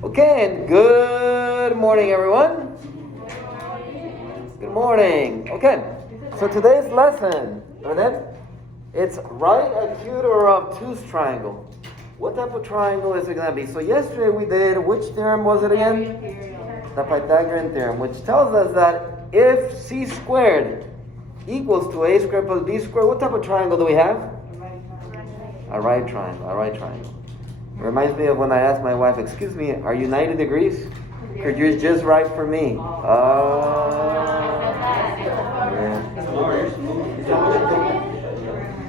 Okay, and good morning, everyone. Good morning. Okay, so today's lesson, it's right, acute, or obtuse triangle. What type of triangle is it going to be? So yesterday we did, which theorem was it again? The Pythagorean theorem, which tells us that if c squared equals to a squared plus b squared, what type of triangle do we have? A right triangle, a right triangle. It reminds me of when I asked my wife, excuse me, are you 90 degrees? Could you just right for me? Yeah.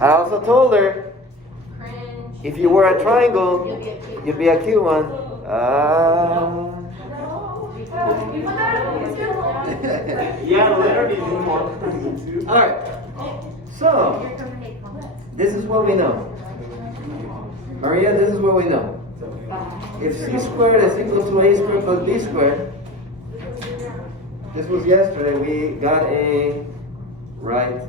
I also told her, if you were a triangle, you'd be a cute one. Yeah, literally. Alright, so, this is what we know. Maria, this is what we know. If c squared is equal to a squared plus b squared, this was yesterday, we got a right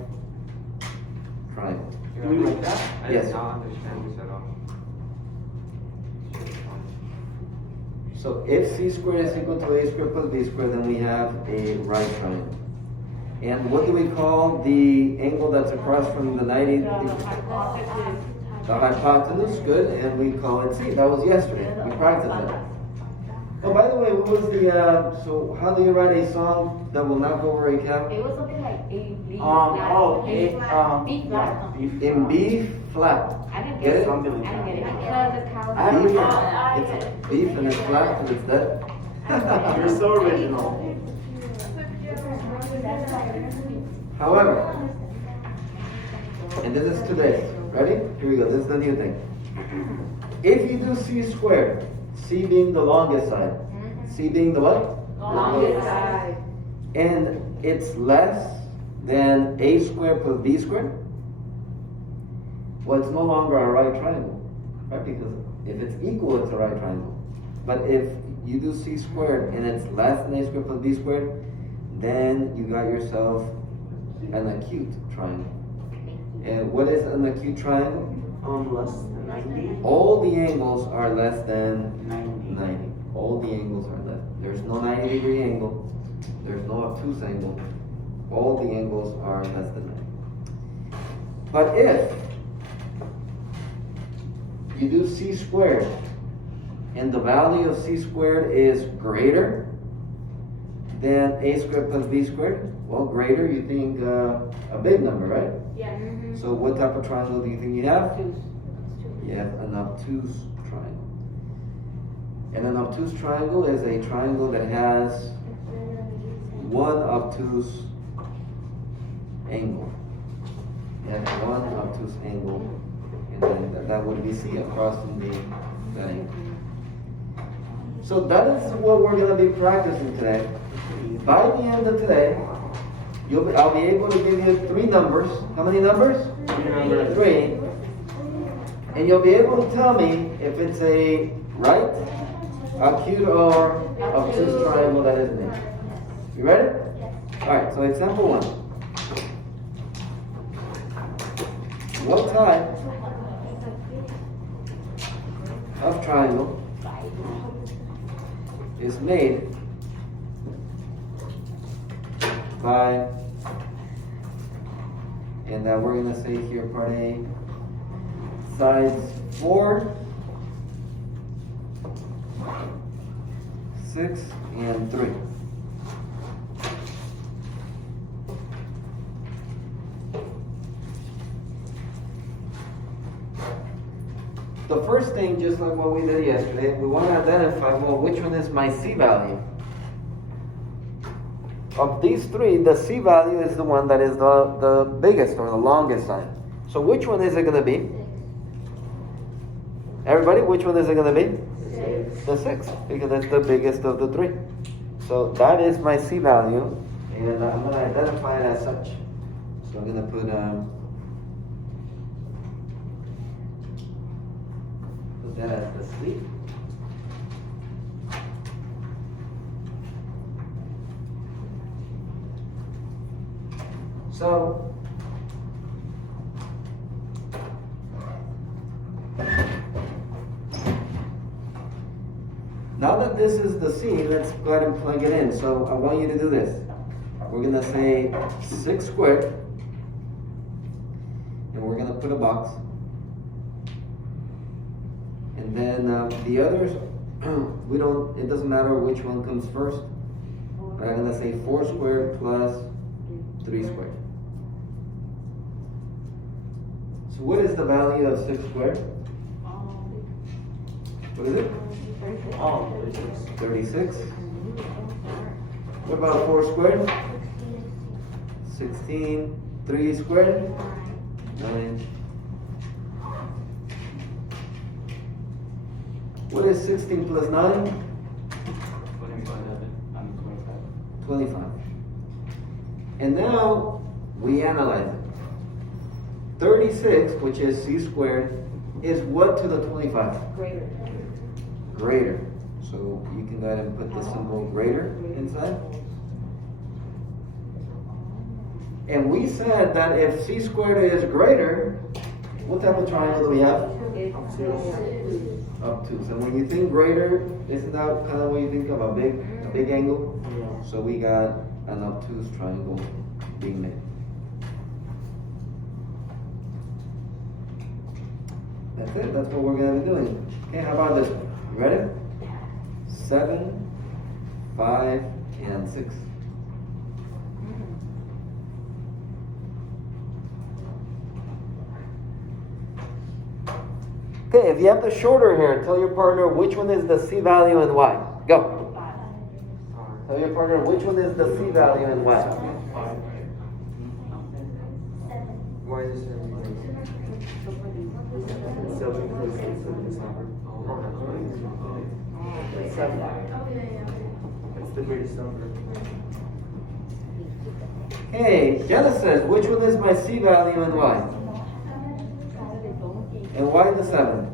triangle. Do we like that? I Yes. did not understand this at all. So if c squared is equal to a squared plus b squared, then we have a right triangle. And what do we call the angle that's across from the 90? The hypotenuse, good, and we call it C. That was yesterday. We practiced it. Oh, by the way, what was the, so how do you write a song that will not go over a cap? It was something like A, B, flat. In B flat. I didn't Get get it? it. I didn't get it. It's beef and it's flat and it's dead. You're so original. However, and this is today. Ready? Here we go. This is the new thing. If you do c squared, c being the longest side, c being the what? Longest side. And it's less than a squared plus b squared, well, it's no longer a right triangle, right? Because if it's equal, it's a right triangle. But if you do c squared and it's less than a squared plus b squared, then you got yourself an acute triangle. And what is an acute triangle? Less than 90. All the angles are less than 90. 90. All the angles are less. There's no 90-degree angle. There's no obtuse angle. All the angles are less than 90. But if you do c squared and the value of c squared is greater than a squared plus b squared, well, greater, you think a big number, right? Yeah. So what type of triangle do you think you have? You have an obtuse triangle. And an obtuse triangle is a triangle that has one obtuse angle. You have one obtuse angle, and then that would be C across from that angle. So that is what we're going to be practicing today. By the end of today, I'll be able to give you 3 numbers. How many numbers? 3. And you'll be able to tell me if it's a right, acute, or obtuse triangle that is made. You ready? Alright, so example 1. What type of triangle is made by, and we're going to say here part A, sides 4, 6, and 3. The first thing, just like what we did yesterday, we want to identify, well, which one is my C value? Of these 3, the C value is the one that is the biggest or the longest side. So which one is it going to be? Everybody, which one is it going to be? 6. The 6, because it's the biggest of the 3. So that is my C value, and I'm going to identify it as such. So I'm going to put that as the C. So Now that this is the C, let's go ahead and plug it in. So I want you to do this. We're gonna say 6 squared, and we're gonna put a box. And then the others, it doesn't matter which one comes first. But I'm gonna say 4 squared plus 3 squared. So what is the value of 6 squared? What is it? 36. What about 4 squared? 16. 3 squared? 9. What is 16 plus 9? 25. And now we analyze it. 36, which is C squared, is what to the 25? Greater. Greater. So you can go ahead and put the symbol greater inside. And we said that if C squared is greater, what type of triangle do we have? Obtuse. And when you think greater, isn't that kind of what you think of a big angle? Yeah. So we got an obtuse triangle being made. That's it. That's what we're going to be doing. Okay, how about this one? You ready? 7, 5, and 6. Okay, if you have the shorter hair, tell your partner which one is the C value and why. Go. Tell your partner which one is the C value and why. Why is it 7 plus 6 is this number? It's 7. It's the greatest number. Hey, Genesis, which one is my C value and why? And why the 7?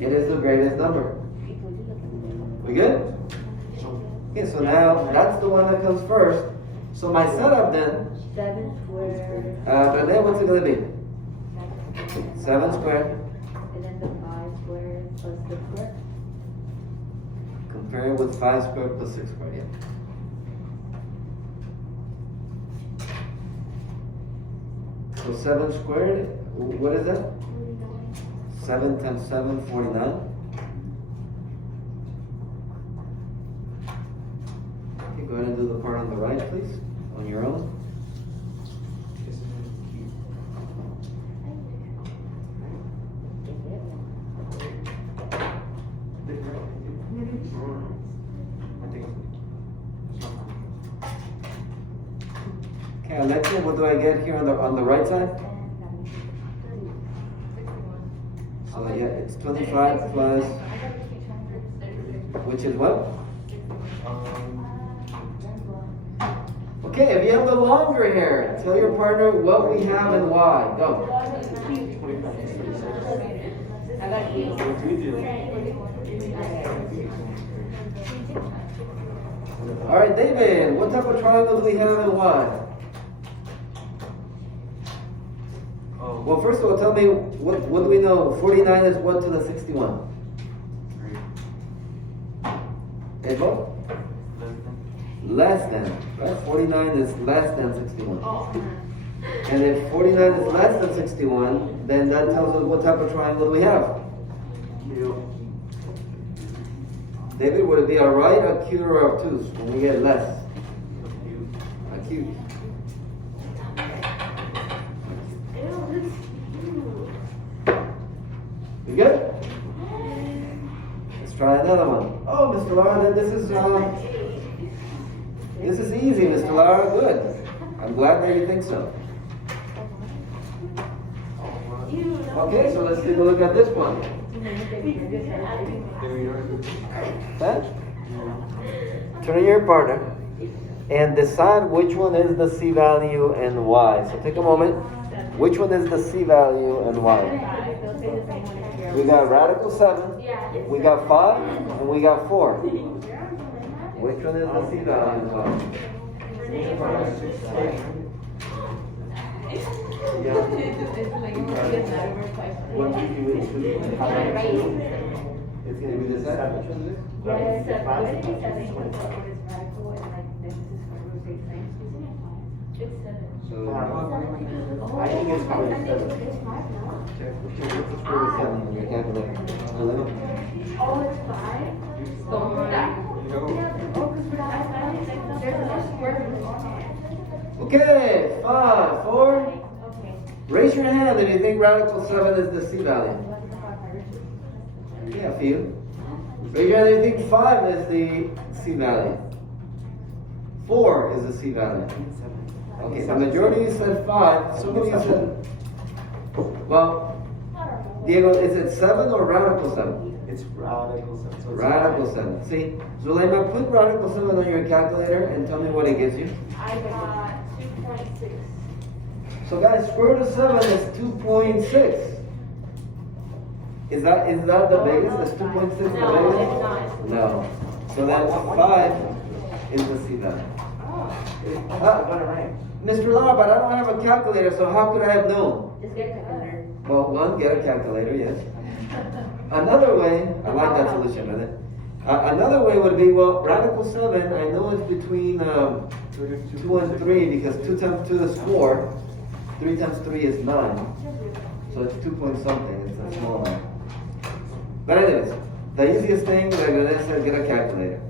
It is the greatest number. We good? Okay, so now that's the one that comes first. So my setup then, 7 squared. and then what's it going to be? 7 squared. And then the 5 squared plus 6 squared. Compare it with 5 squared plus 6 squared, yeah. So 7 squared, what is that? 7 times 7, 49. Okay, go ahead and do the part on the right, please, on your own. Okay, Alexia, what do I get here on the right side? So yeah, it's 25 plus, which is what? Okay, if you have the longer hair, tell your partner what we have and why. Go. All right, David, what type of triangle do we have and why? Well, first of all, tell me, what do we know? 49 is what to the 61? It's what? Less than, right? 49 is less than 61. And if 49 is less than 61, then that tells us what type of triangle do we have? David, would it be a right, acute, or obtuse when we get less? Acute. You good? Let's try another one. Oh, Mr. Lara, this is easy, Mr. Lara. Good. I'm glad that you think so. Okay, so let's take a look at this one. Huh? Turn to your partner and decide which one is the C value and why. So take a moment. Which one is the C value and why? We got radical 7, we got 5, and we got 4. Which one is the C value and why? It's gonna be the Decide seven. which one it is? Yes, It's five. what did he say? What is radical and like this is square root six times? It's seven. So, I think it's probably seven. It's five now. what's the square root of 7 on your calculator? The limit? Oh, it's five? Don't do that. Oh, because there's no square root. Okay, 5, 4. Okay. Raise your hand if you think radical 7 is the C value. Yeah, a few. Raise your hand if you think 5 is the C value. 4 is the C value. Okay, the majority of you said 5. Some of you said, well, Diego, is it 7 or radical 7? It's radical seven. So it's Radical 7. See, Zulema, put radical 7 on your calculator and tell me what it gives you. I got 2.6. So guys, square root of 7 is 2.6. Is that the biggest? Is 2.6 the biggest? No, it's not. No. So that's 5 is the C value. I got it right. Mr. Lara, but I don't have a calculator, so how could I have known? Just get a calculator. Well, one, get a calculator, yes. Another way, I like that solution, brother. Another way would be, well, radical 7, I know it's between 2 and 3 because 2 times 2 is 4, 3 times 3 is 9. So it's 2 point something, it's a small one. But anyways, the easiest thing, like I said, get a calculator.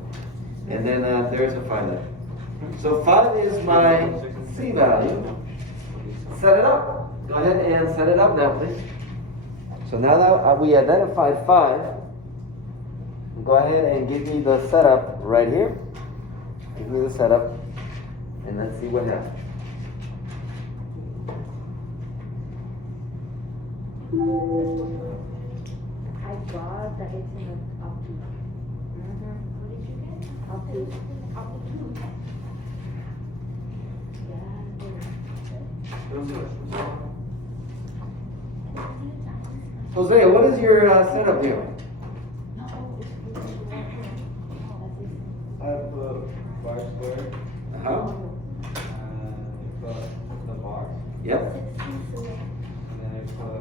And then there's a 5 there. So 5 is my C value. Set it up. Go ahead and set it up now, please. So now that we identified 5, go ahead and give me the setup right here. Give me the setup, and let's see what happens. I got that it's in the Obtuse. What did you get? Obtuse. Obtuse. Jose, what is your setup here? I have a bar square. Uh-huh. Put the bar. Yep. And then I put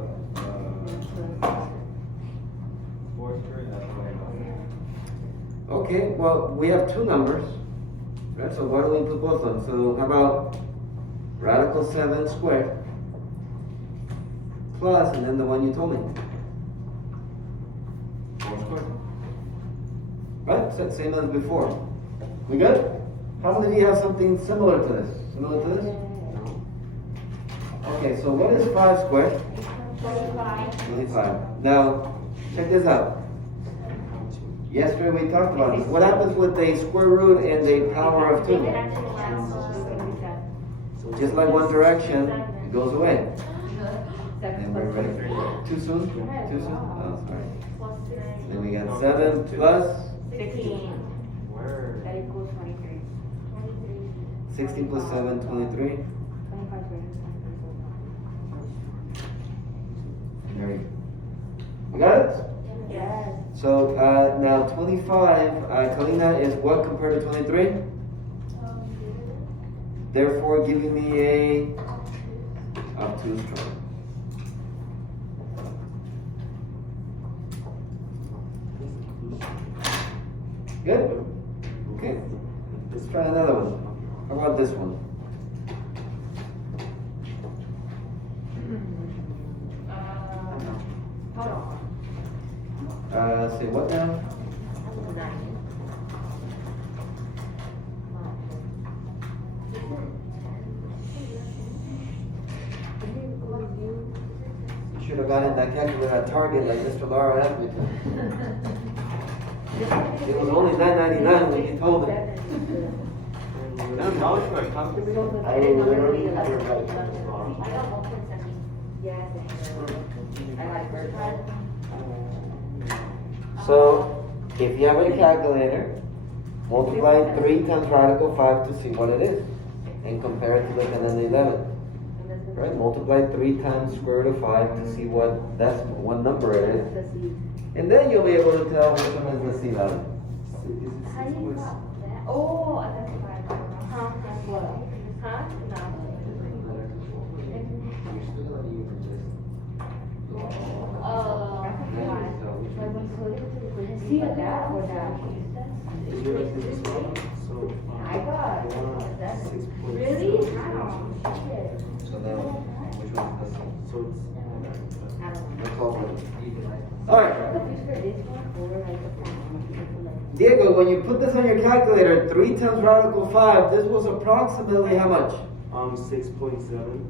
4 square. That's what I got. Okay, well, we have 2 numbers. Right, so why don't we put both of them? So how about radical 7 squared plus, and then the one you told me. 4 square. Right? So same as before. We good? How many of you have something similar to this? Similar to this? Okay, so what is 5 squared? 25. Now, check this out. Yesterday we talked about this. What happens with a square root and a power of 2? Just like one direction, it goes away. And we're ready. Too soon? Too soon? Oh, sorry. Then we got 7 plus 16. Where? That equals 23. 16 plus 7, 23. 25 There you go. We got it? Yes. So now 25, Kalina, is what compared to 23? Therefore giving me a obtuse term. Good? Okay. Let's try another one. How about this one? Say what now? You should have gotten that calculator at Target like Mr. Lara asked me to. It was only $9.99 when you told me. $9 for a calculator? I didn't literally like I got 1.7. Yes. I like bird. So, if you have a calculator, multiply 3 times radical 5 to see what it is. And compare it to the 10 and the 11. Right? Multiply 3 times square root of 5 to see what number it is. And then you'll be able to tell which one is the C value. How do you got that? Oh, that's right. Huh? What? Huh? No. see that or that? You like this one? So, I got it. 6.7. Really? Wow. Shit. So then, which one is this? So it's. I don't know. Let's call it. All right. What the fish for this one or like the plan? Diego, when you put this on your calculator, 3 times radical 5, this was approximately how much? 6.7.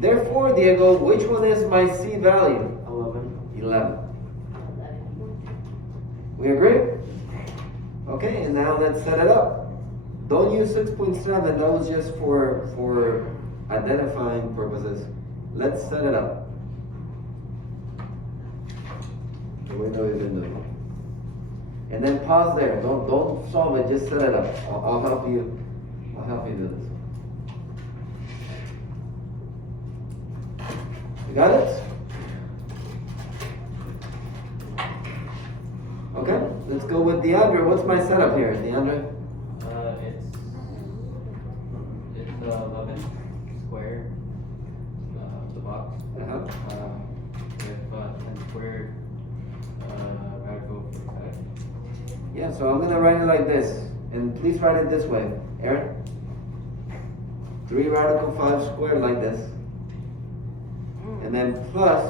Therefore, Diego, which one is my C value? 11. 11. We agree? Okay, and now let's set it up. Don't use 6.7, that was just for identifying purposes. Let's set it up. The way that we've been doing it. And then pause there. Don't solve it, just set it up. I'll help you. I'll help you do this. You got it? Okay, let's go with DeAndre. What's my setup here, DeAndre? It's 11 squared, the box. Uh-huh. With 10 squared, radical 45. Yeah, so I'm gonna write it like this. And please write it this way. Aaron? 3 radical 5 squared like this. And then plus,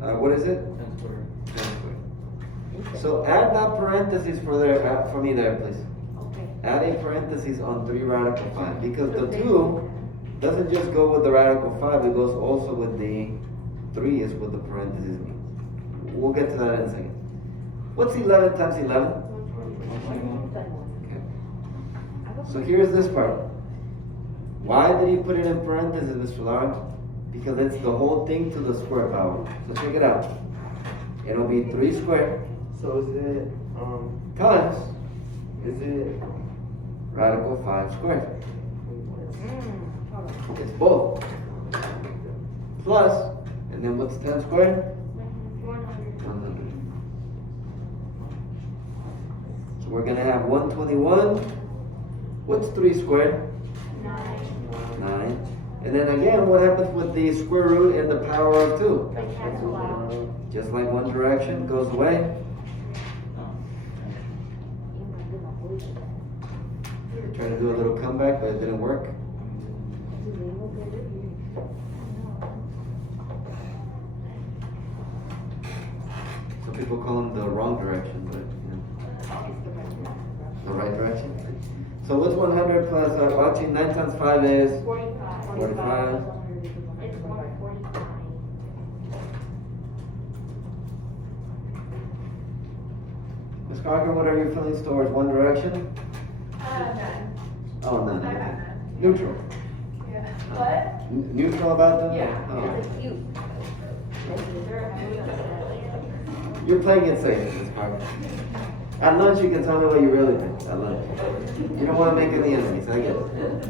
what is it? 10 squared. 10 squared. So add that parentheses for me there, please. Okay. Add a parentheses on 3 radical 5 because the 2 doesn't just go with the radical 5, it goes also with the 3 is what the parentheses mean. We'll get to that in a second. What's 11 times 11? Okay. So here's this part. Why did he put it in parentheses, Mr. Lara? Because it's the whole thing to the square power. So check it out. It'll be 3 squared So is it, times is it, radical 5 squared. Hold on. It's both. Plus, and then what's 10 squared? 100. So we're going to have 121. What's 3 squared? 9. And then again, what happens with the square root and the power of 2? They cancel out. Just like one direction goes away. Trying to do a little comeback, but it didn't work. Some people call them the wrong direction, but the right direction. So what's 100 plus, watching 9 times 5 is 45. 45. It's 145. Ms. Carter, what are your feelings towards one direction? None. Oh, I none. got none. Neutral. Yeah. What? Neutral about them? Yeah. Oh. It's cute. You're playing it safe, Ms. Carter. At lunch, you can tell me what you really think. At lunch. You don't want to make any enemies, I get it.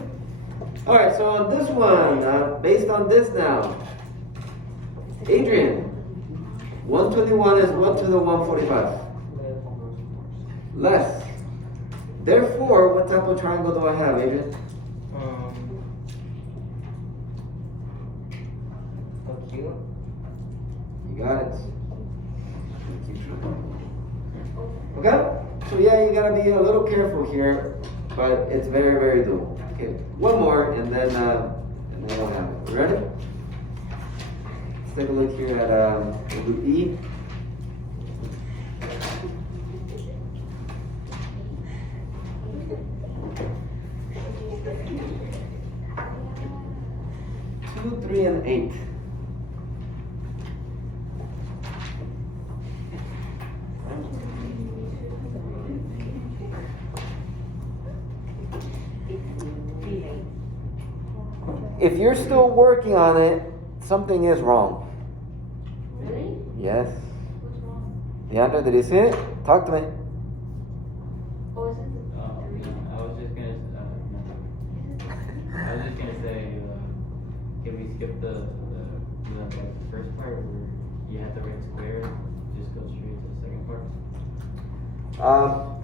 All right, so on this one, based on this now, Adrian, 121 is what to the 145? Less. Therefore, what type of triangle do I have, Adrian? Acute. You got it. Okay? So yeah, you gotta be a little careful here, but it's very, very doable. Okay, one more, and then we'll have it. You ready? Let's take a look here at we'll do E. Two, 3, and 8. If you're still working on it, something is wrong. Really? Yes. What's wrong? Deandra, did you see it? Talk to me. Oh, is it I was just gonna say, can we skip the first part where you have to write square, just go straight to the second part?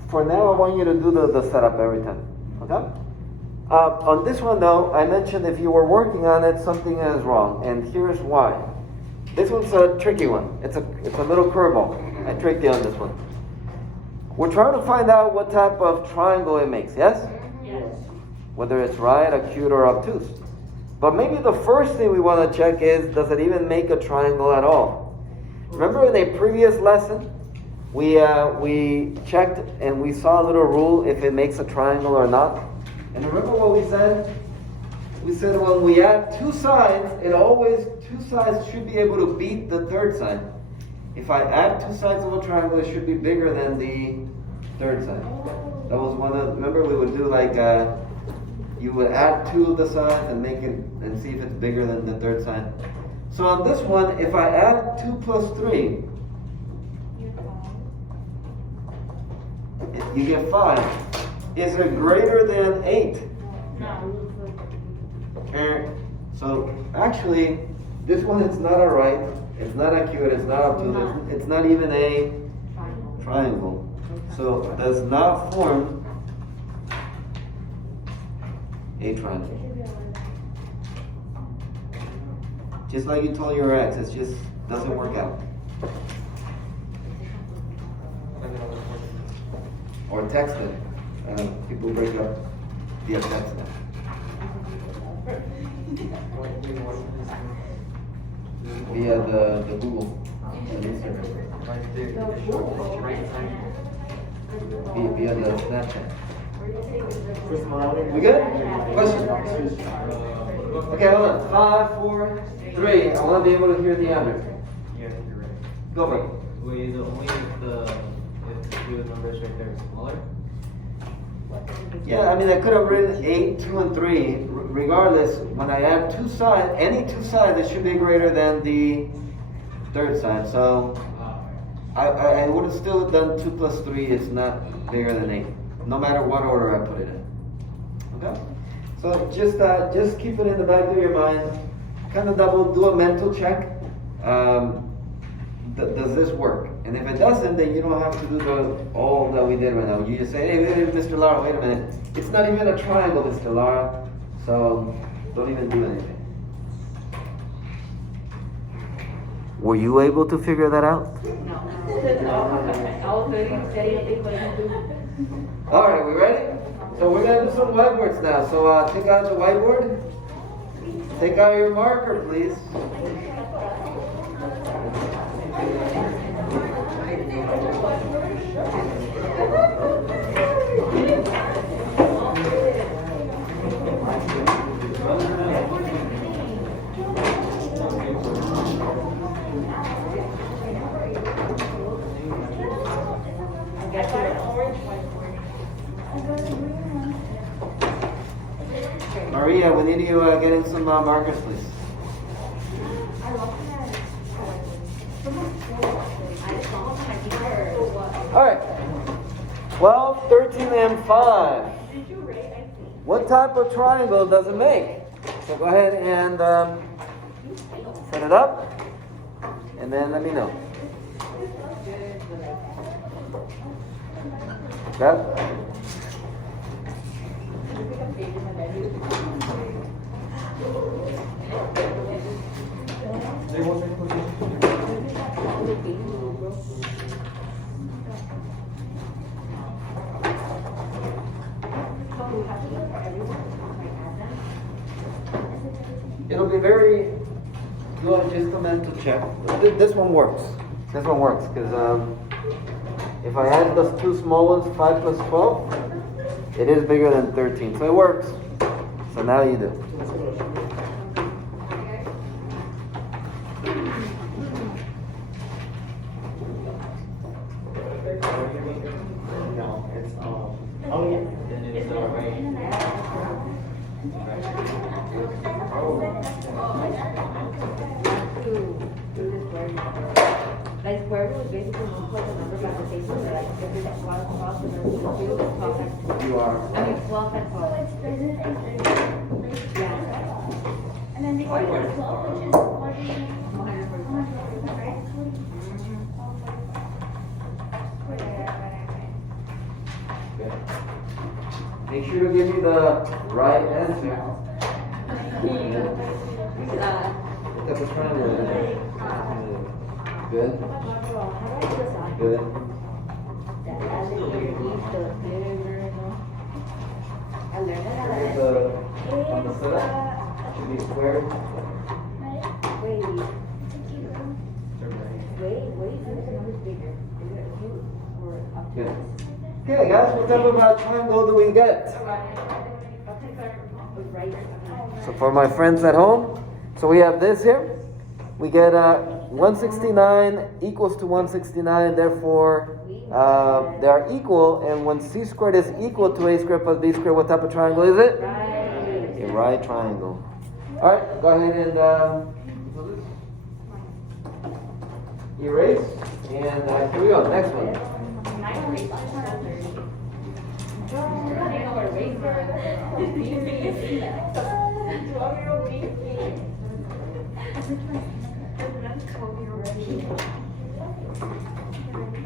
For now, I want you to do the setup every time. Okay? On this one though, I mentioned if you were working on it, something is wrong, and here's why. This one's a tricky one. It's a little curveball. I tricked you on this one. We're trying to find out what type of triangle it makes, yes? Yes. Whether it's right, acute, or obtuse. But maybe the first thing we want to check is, does it even make a triangle at all? Remember in a previous lesson, we checked and we saw a little rule if it makes a triangle or not. And remember what we said? We said when we add two sides, two sides should be able to beat the third side. If I add two sides of a triangle, it should be bigger than the third side. That was remember we would do like, you would add two of the sides and make it, and see if it's bigger than the third side. So on this one, if I add 2 plus 3, you get 5. Is it greater than 8? No. So actually, this one is not a right, it's not acute, it's not obtuse, it's not even a triangle. So it does not form a triangle. Just like you told your ex, it just doesn't work out. Or text it. People break up via text now. Via the Google and Instagram. Via the Snapchat. We good? Question? Okay, hold on. 5, 4, 3. I want to be able to hear the answer. Yeah, you're right. Go for it. Wait, is it only if the two numbers right there are smaller? Yeah, I mean, I could have written 8, 2, and 3. Regardless, when I add two sides, any two sides, it should be greater than the third side. So I would have still done 2 plus 3. It's not bigger than 8, no matter what order I put it in. Okay? So just keep it in the back of your mind. Kind of do a mental check. Does this work? And if it doesn't, then you don't have to do all that we did right now. You just say, hey, Mr. Lara, wait a minute. It's not even a triangle, Mr. Lara. So don't even do anything. Were you able to figure that out? All right, we ready? So we're going to do some whiteboards now. So take out the whiteboard. Take out your marker, please. Maria, we need you get in some markers, please. All right. 12, 13, and 5. What type of triangle does it make? So go ahead and set it up, and then let me know. Okay? It'll be very good, just a mental check. This one works. This one works because if I add those two small ones, 5 plus 12, it is bigger than 13. So it works. So now you do. No, it's oh yeah. Then it's right. Like square root is basically just like a number multiplication, but like if it's 12 and then 12 and You are. I mean 12 and 12. Yeah. And then the order is 12, which is 140, right? Make sure to give me the right answer. Look at the triangle there. Good. Good. instead of? Should be square. Wait, Turn right. this number's bigger. Is it acute or Good. obtuse? Okay, guys, what type of triangle do we get? Right. So for my friends at home, so we have this here. We get 169 equals to 169, therefore they are equal. And when c squared is equal to a squared plus b squared, what type of triangle is it? Right. A right triangle. All right, go ahead and erase. And here we go, next one.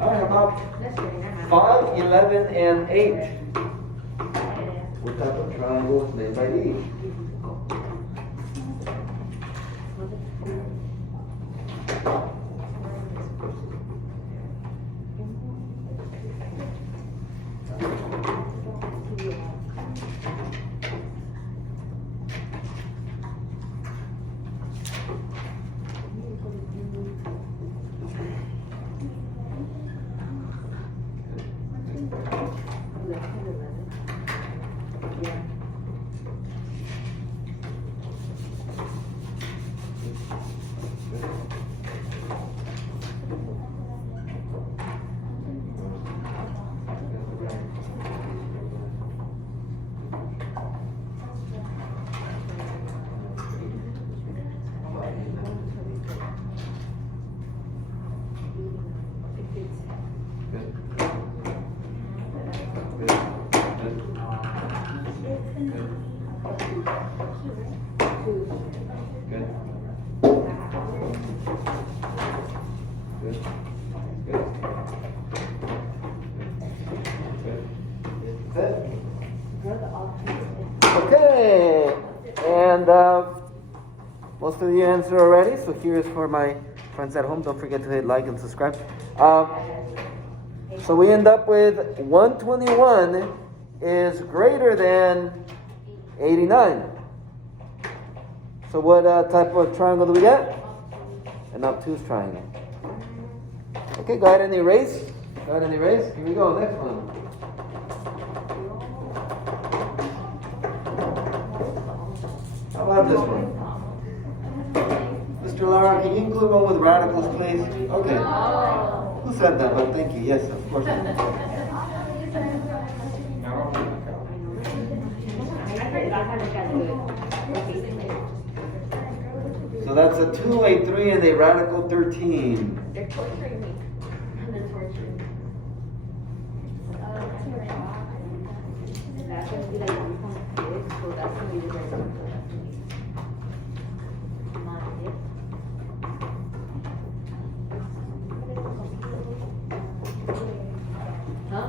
All right, how about 5, 11, and 8? What type of triangle is made by each? Okay, and most of you answered already, so here's for my friends at home. Don't forget to hit like and subscribe. So we end up with 121 is greater than 89. So what type of triangle do we get? An obtuse triangle. Okay, go ahead and erase. Go ahead and erase. Here we go, next one. How about this one? Mr. Lara, can you include one with radicals, please? Okay. Who said that? But thank you. Yes, of course. So that's a 2, a 3, and a radical 13. They're torturing me. They're torturing me. That's gonna be like 1.6, so that's gonna be the right one. Huh?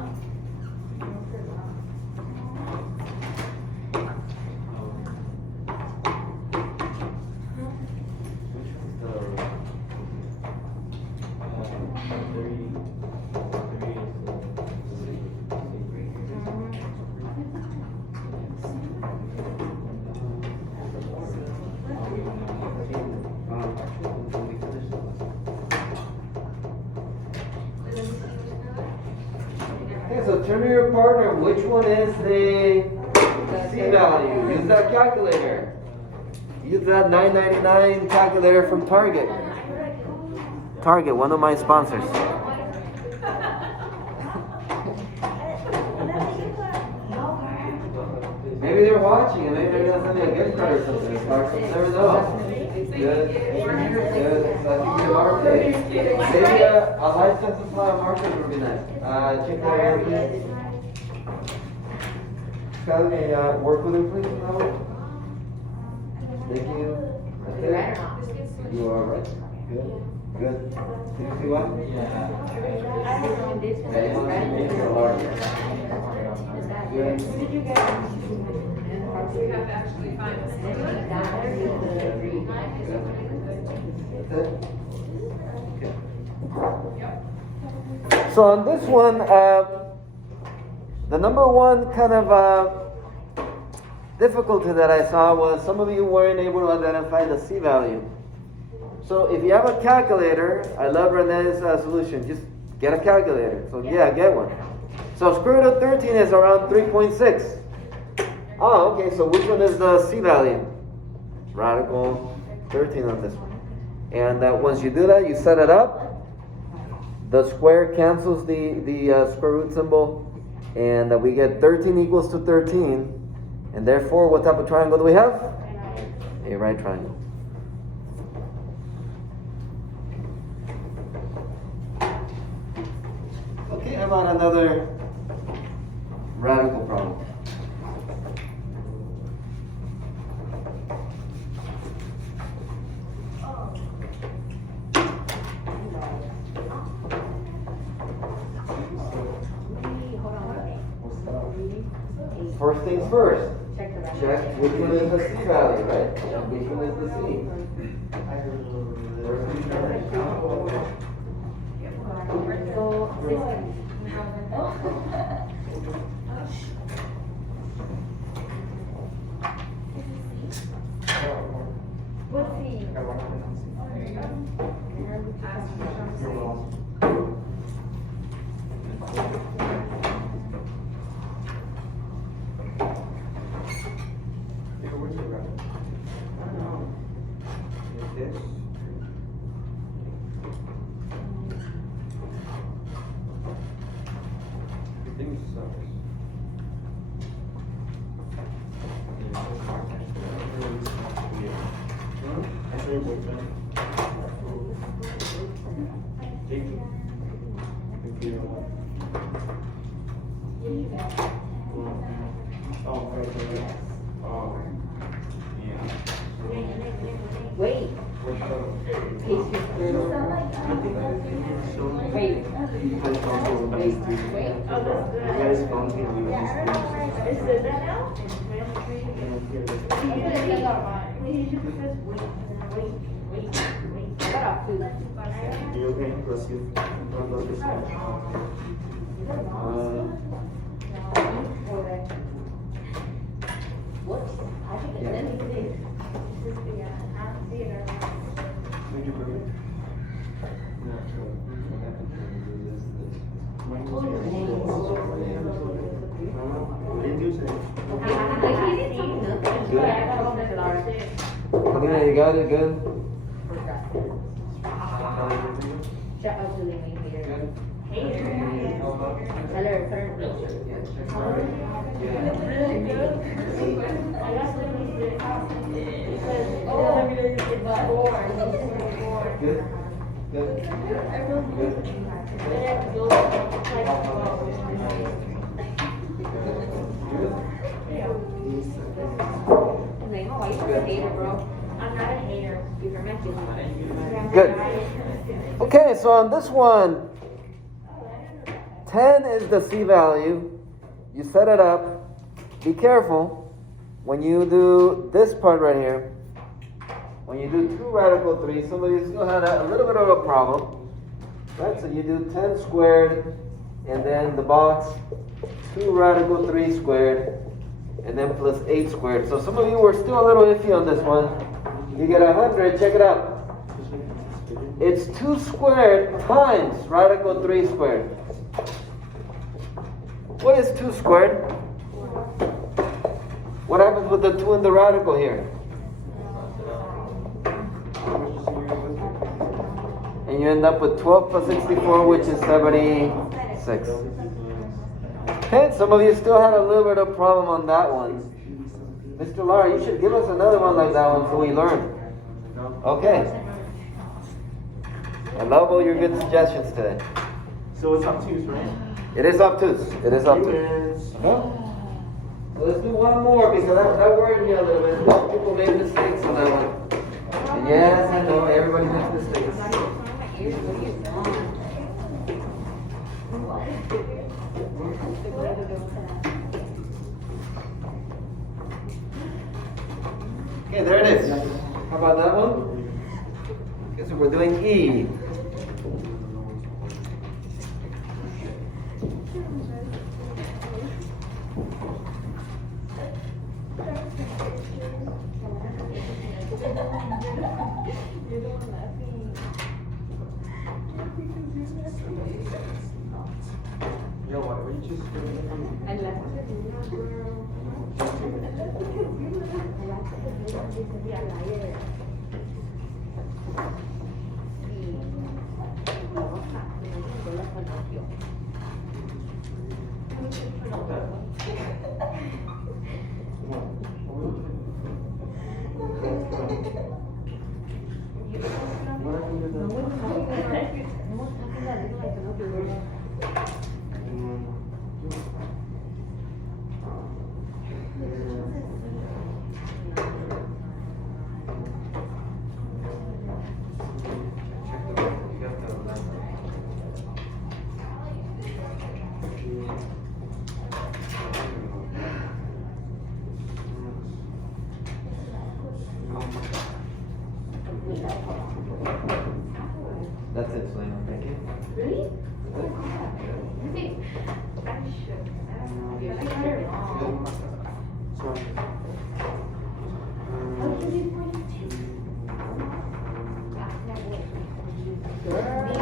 Okay, so turn to your partner. Which one is the C value? Use that calculator. Use that $9.99 calculator from Target. Target, one of my sponsors. Maybe they're watching and maybe they're gonna send me a gift card or something. You never know. Good. Good. So I think you are okay. Maybe a license supply of market would be nice. Check that out, please. Can you work with him, please? No? Thank you. Right there. You are right. Good. Good. Can you see what? Yeah. Yeah, you want to see me for large. Good. We have to actually find this. That's it. So on this one, the number one kind of difficulty that I saw was some of you weren't able to identify the C value. So if you have a calculator, I love Renee's solution. Just get a calculator. So yeah, get one. So square root of 13 is around 3.6. Oh, okay, so which one is the C value? Radical 13 on this one. And once you do that, you set it up. The square cancels the square root symbol. And we get 13 equals to 13. And therefore, what type of triangle do we have? A right triangle. Okay, how about another radical problem? First things first. Check which one is the C value, right? And which one is the C. First things Wait. Kalina, you got it? Good? Good? Good? Good. Okay, so on this one, 10 is the C value. You set it up. Be careful when you do this part right here. When you do 2 radical 3, somebody still had a little bit of a problem. Right? So you do 10 squared, and then the box, 2 radical 3 squared, and then plus 8 squared. So some of you were still a little iffy on this one. You get 100, check it out. It's 2 squared times radical 3 squared. What is 2 squared? What happens with the 2 in the radical here? And you end up with 12 plus 64, which is 76. Okay, some of you still had a little bit of problem on that one. Mr. Lara, you should give us another one like that one so we learn. Okay. I love all your good suggestions today. So it's obtuse, right? It is obtuse. It is obtuse. So let's do one more because that worried me a little bit. People made mistakes on that one. And yes, I know everybody makes mistakes. Okay, there it is. How about that one? Okay, so we're doing E. You're the one laughing. Yo, what were you just doing? I left it in my girl. I left it in my liar. That's it, Selena. Thank you. Really? You think I should? I don't know. I got it wrong. Sorry. Oh, you did 42. Girl.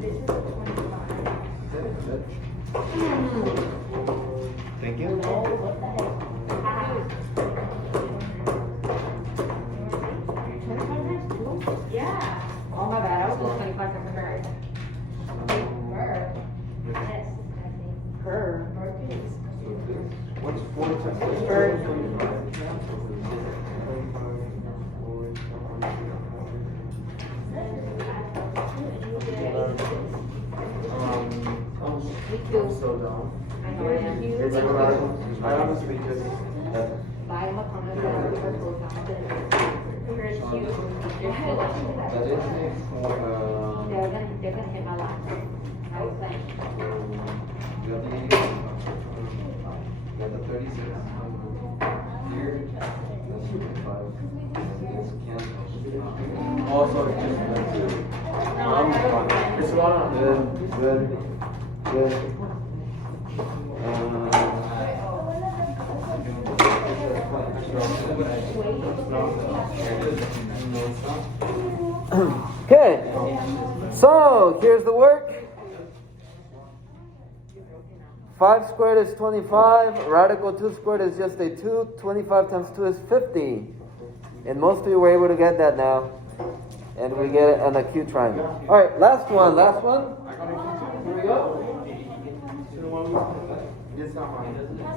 This is 25. Thank you. Oh, what the heck? 25 times 2? Yeah. Oh, my bad. I was just 25 times her. Her. Yes, I think. Her. What's 4 times? Bird. 25. Me too. I'm so down. I know I am. It's like a lot of, I honestly just, Buy him a comment that I was her clothes on. Her is cute. That is They're gonna hit my lap. I was like, you got the 36. Here, that's 25. It's canceled. also just, it's a lot of, Good, good, good. Okay, so here's the work. 5 squared is 25. Radical 2 squared is just a 2. 25 times 2 is 50. And most of you were able to get that now. And we get an acute triangle. Alright, last one. Here we go. it's not mine.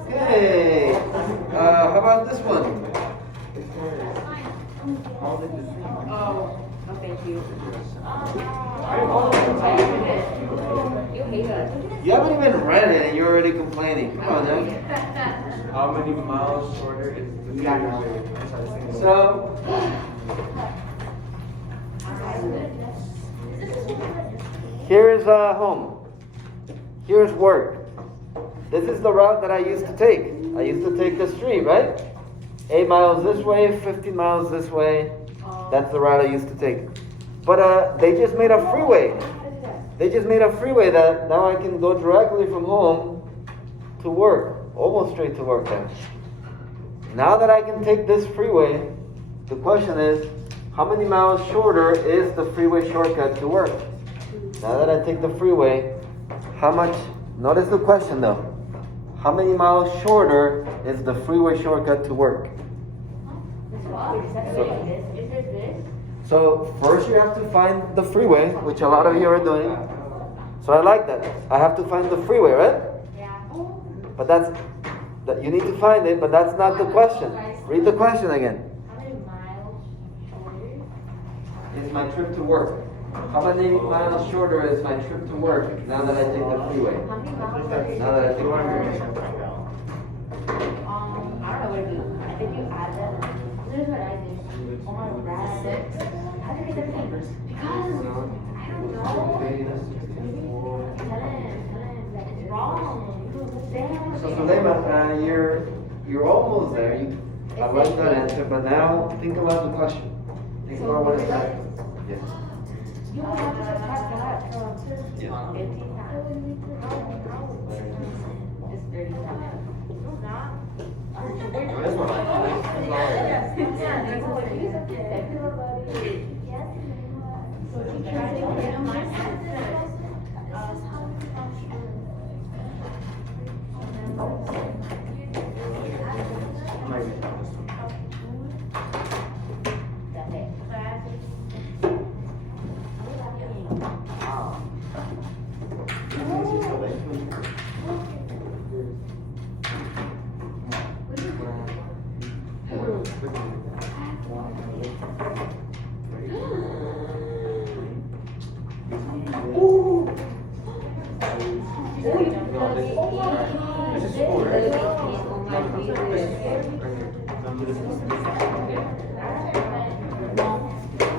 Okay. How about this one? All the same. oh, thank you. You hate us. You haven't even read it and you're already complaining. Come on now. How many miles shorter is the freeway? So, here is home. Here's work. This is the route that I used to take. I used to take the street, right? 8 miles this way, 15 miles this way. That's the route I used to take. But they just made a freeway. They just made a freeway that now I can go directly from home to work. Almost straight to work then. Now that I can take this freeway, the question is, how many miles shorter is the freeway shortcut to work? Now that I take the freeway, how much, notice the question though, how many miles shorter is the freeway shortcut to work? So first you have to find the freeway, which a lot of you are doing. So I like that. I have to find the freeway, right? Yeah. But that you need to find it, but that's not the question. Read the question again. How many miles shorter? Is my trip to work? How many miles shorter is my trip to work now that I take the freeway? How many miles are Now that I take the freeway. I don't know what to do. I think you add them. This is what I did. Oh my god. How did you get everything? Because I don't know. Tell him. It's wrong. So Sulema, you're almost there. I like that answer, but now think about the question. Think about what is that? Yes. You have to subtract that from Yes. 15 times. Just This is school, right?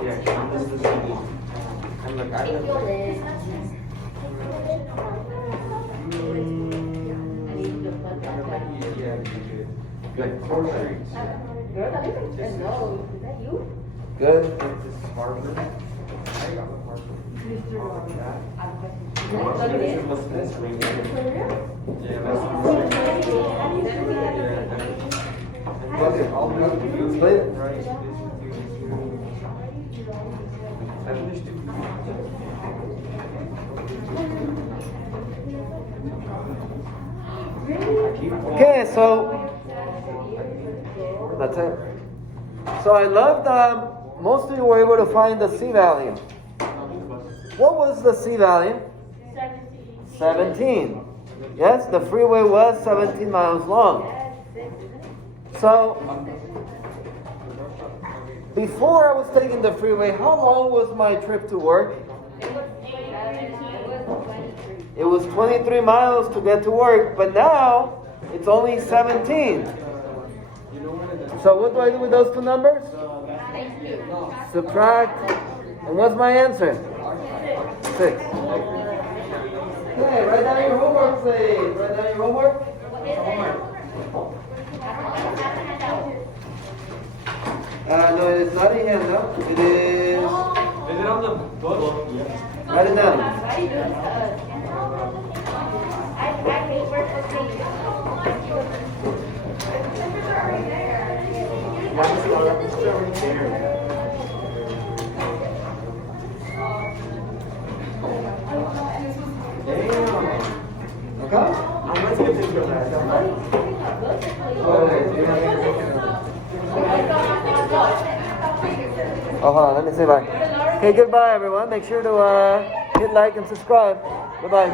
Yeah, this is the CD. I'm like, I like 4 streets. Good. This is Harvard. I got the Harvard. Good. What's this ring? Yeah, that's Okay, all the Explain it. right. I finished it. Okay, so that's it. So I loved, most of you were able to find the C value. What was the C value? 17. Yes, the freeway was 17 miles long. So, before I was taking the freeway, how long was my trip to work? It was 23 miles to get to work, but now it's only 17. So what do I do with those two numbers? Subtract. And what's my answer? 6. Okay, write down your homework, please. Write down your homework. No, it is not a handout. It is. Is it on the book? Yeah. Write it down. Okay? I'm going to get this girl back. Oh, hold on. Let me say bye. Okay, goodbye, everyone. Make sure to hit like and subscribe. Goodbye.